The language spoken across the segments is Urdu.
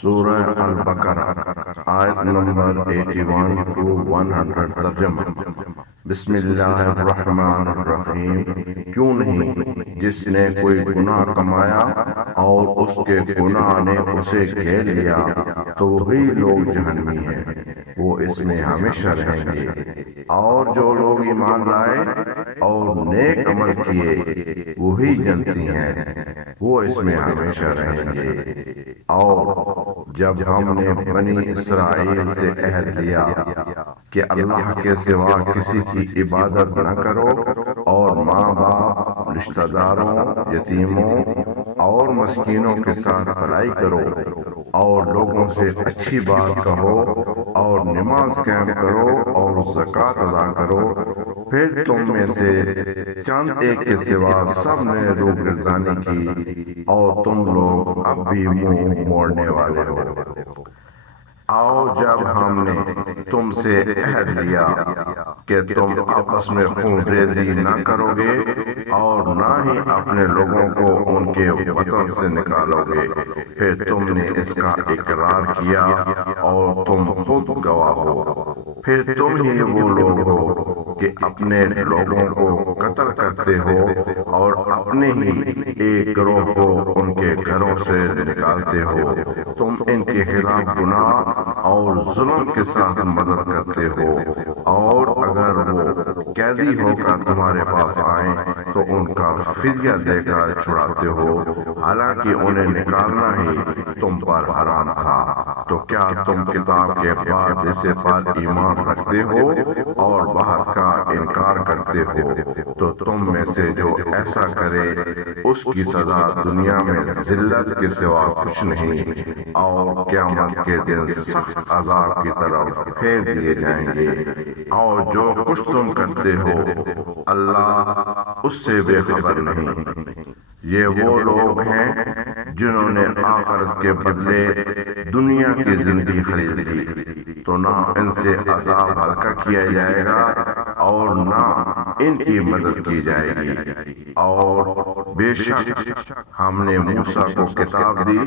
سورہ البقرہ آیت نمبر 81 to 100 ترجمہ۔ بسم اللہ الرحمن الرحیم۔ کیوں نہیں جس نے کوئی گناہ کمایا اور اس کے گناہ نے اسے گھیر لیا تو وہی لوگ جہنمی ہیں، وہ اس میں ہمیشہ رہیں گے۔ اور جو لوگ ایمان لائے اور نیک عمل کیے وہی جنتی ہیں، وہ اس میں ہمیشہ رہیں گے۔ اور جب ہم نے بنی اسرائیل سے عہد لیا کہ اللہ کے سوا کسی کی عبادت نہ کرو اور ماں باپ، رشتہ داروں، یتیموں اور مسکینوں کے ساتھ بھلائی کرو اور لوگوں سے اچھی بات کہو اور نماز قائم کرو اور زکوٰۃ ادا کرو، پھر تم میں سے چند ایک کے سوا سب نے روگردانی کی اور تم لوگ اب بھی منہ موڑنے والے ہو۔ آؤ جب ہم نے تم سے عہد لیا کہ تم آپس میں خون ریزی نہ کرو گے اور نہ ہی اپنے لوگوں کو ان کے وطن سے نکالو گے، پھر تم نے اس کا اقرار کیا اور تم خود گواہ ہو، پھر تم ہی وہ لوگ ہو کہ اپنے لوگوں کو قتل کرتے ہو اور اپنے ہی ایک گروہ کو ان کے گھروں سے نکالتے ہو، تم ان کے خلاف گناہ اور ظلم کے ساتھ مدد کرتے ہو، اور اگر وہ قیدی ہو کر تمہارے پاس آئیں تو ان کا فدیہ دے کر چھڑاتے ہو، حالانکہ انہیں نکالنا ہی تم پر حرام تھا۔ تو کیا تم کتاب کے بعد اسے پر ایمان رکھتے ہو اور بات کا انکار کرتے ہو؟ تو تم میں سے جو ایسا کرے اس کی سزا دنیا میں ذلت کے سوا کچھ نہیں، اور قیامت کے دن سخت عذاب کی طرف پھیر دیے جائیں گے۔ اور جو کچھ تم کرتے ہو اللہ اس سے بے خبر نہیں۔ یہ وہ لوگ ہیں جنہوں نے آخرت کے بدلے دنیا کی زندگی خرید لی، تو نہ ان سے عذاب ہلکا کیا جائے گا اور نہ ان کی مدد کی جائے گی۔ اور بے شک ہم نے موسیٰ کو کتاب دی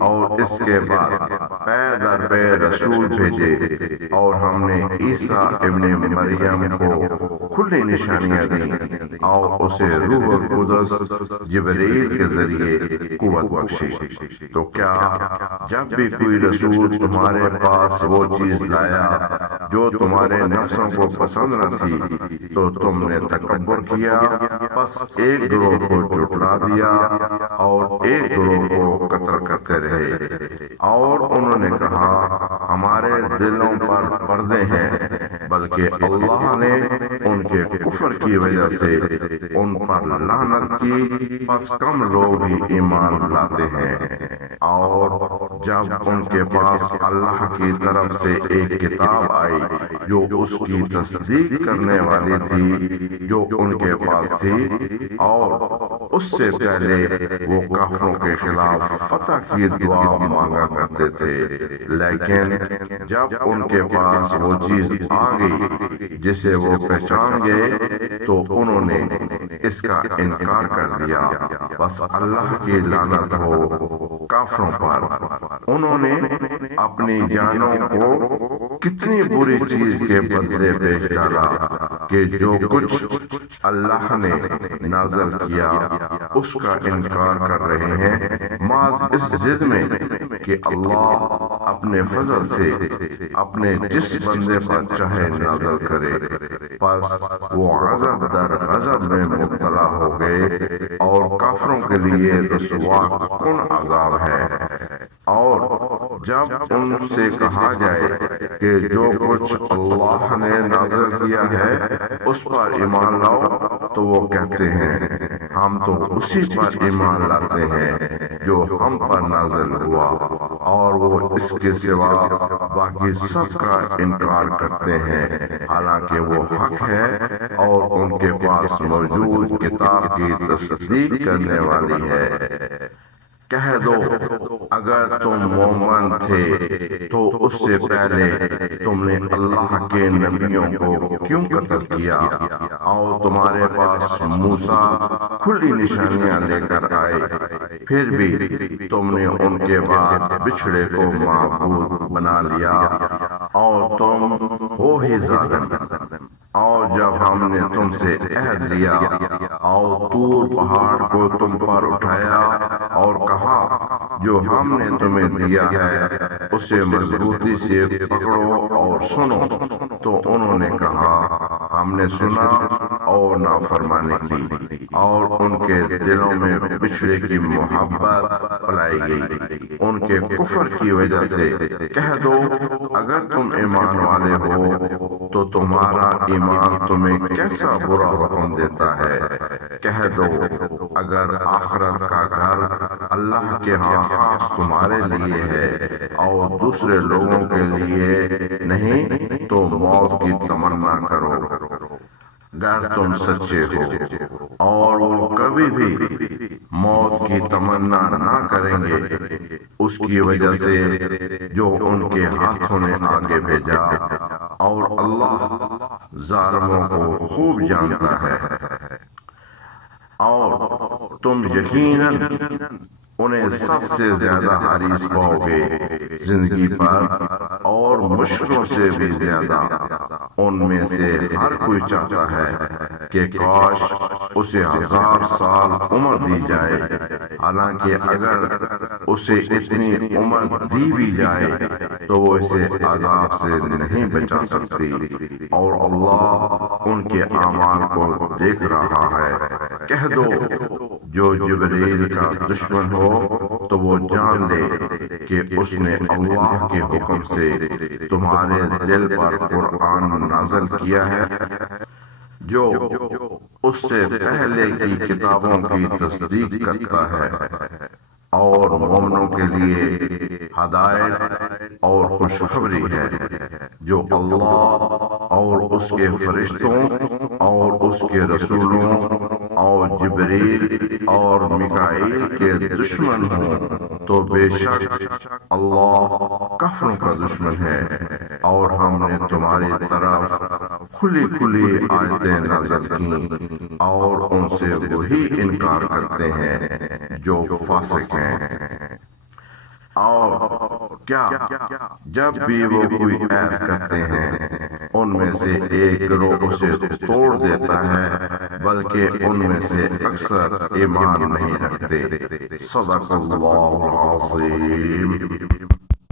اور اس کے بعد پے در پے رسول بھیجے، اور ہم نے عیسیٰ ابن مریم کو کھلی نشانیاں دیں اور اسے روح القدس جبریل کے ذریعے قوت بخشی۔ تو کیا جب بھی کوئی رسول تمہارے پاس وہ چیز لایا جو تمہارے نفسوں کو پسند نہ تھی تو تم نے تکبر کیا، پس ایک گروہ کو جھٹلا دیا اور ایک گروہ کو قتل کرتے رہے، اور انہوں نے کہا ہمارے دلوں پر پردے ہیں، بلکہ اللہ نے ان کے کفر کی وجہ سے ان پر لعنت کی، پس کم لوگ ہی ایمان لاتے ہیں۔ اور جب ان کے پاس اللہ کی طرف سے ایک کتاب آئی جو اس کی تصدیق کرنے والی تھی جو ان کے پاس تھی، اور اس سے پہلے وہ کافروں کے خلاف فتح کی دعا مانگا کرتے تھے، لیکن جب ان کے پاس وہ چیز آ گئی جسے وہ پہچان گئے تو انہوں نے اس کا انکار کر دیا، بس اللہ کی لعنت ہو کافروں پر۔ انہوں نے اپنی جانوں کو کتنی بری چیز کے بدلے بیچ ڈالا کہ جو کچھ اللہ نے نازل کیا اس کا انکار کر رہے ہیں، محض اس ضد میں کہ اللہ اپنے فضل سے اپنے جس بندے پر چاہے نازل کرے، پس وہ غضب در غضب میں مبتلا ہو گئے، اور کافروں کے لیے رسوا کن عذاب ہے۔ اور جب ان سے کہا جائے کہ جو کچھ اللہ نے نازل کیا ہے اس پر ایمان لاؤ تو وہ کہتے ہیں ہم تو اسی پر ایمان لاتے ہیں جو ہم پر نازل ہوا، اور وہ اس کے سوا باقی سب کا انکار کرتے ہیں، حالانکہ وہ حق ہے اور ان کے پاس موجود کتاب کی تصدیق کرنے والی ہے۔ کہہ دو اگر تم مومن تھے تو اس سے پہلے تم نے اللہ کے نبیوں کو کیوں قتل کیا؟ اور تمہارے پاس موسیٰ کھلی نشانیاں لے کر آئے، پھر بھی تم نے ان کے بعد بچھڑے کو معبود بنا لیا اور تم ہو ہی ظالم۔ اور جب ہم نے تم سے عہد لیا اور طور پہاڑ کو تم پر اٹھایا اور کہا جو ہم نے تمہیں دیا ہے اسے مضبوطی سے پکڑو اور سنو، تو انہوں نے کہا ہم نے سنا اور نافرمانی کی، اور ان کے دلوں میں بچھڑے کی محبت پلائی گئی ان کے کفر کی وجہ سے۔ کہہ دو اگر تم ایمان والے ہو تو تمہارا ایمان تمہیں کیسا برا حکم دیتا ہے۔ کہہ دو اگر آخرت کا گھر اللہ کے ہاں خاص تمہارے لیے ہے اور دوسرے لوگوں کے لیے نہیں تو موت کی تمنا کرو گر تم سچے ہو۔ اور وہ کبھی بھی موت کی تمنا نہ کریں گے اس کی وجہ سے جو ان کے ہاتھوں نے آگے بھیجا، اور اللہ ظالموں کو خوب جانتا ہے۔ اور تم یقیناً انہیں سب سے زیادہ حریص پاؤ گے زندگی پر، اور مشکلوں سے بھی زیادہ۔ ان میں سے ہر کوئی چاہتا ہے کہ کاش اسے 1000 سال عمر دی جائے، حالانکہ اگر اسے اتنی عمر دی بھی جائے تو وہ اسے عذاب سے نہیں بچا سکتی، اور اللہ ان کے اعمال کو دیکھ رہا ہے۔ کہہ دو جو جبریل کا دشمن ہو تو وہ جان لے کہ اس نے اللہ کے حکم سے تمہارے دل پر قرآن نازل کیا ہے جو اس سے پہلے کی کتابوں کی تصدیق کرتا ہے، اور مومنوں کے لیے ہدایت اور خوشخبری ہے۔ جو اللہ اور اس کے فرشتوں اور اس کے رسولوں اور جبریل اور میکائیل کے دشمن ہوں تو بے شک اللہ کافروں کا دشمن ہے۔ اور ہم نے تمہاری طرف کھلی کھلی آیتیں نازل کی، اور ان سے وہی انکار کرتے ہیں جو فاسق ہیں۔ اور کیا جب بھی وہ کوئی عہد کرتے ہیں ان میں سے ایک گروہ اسے توڑ دیتا ہے، بلکہ ان میں سے اکثر ایمان نہیں رکھتے۔ صدق اللہ العظیم۔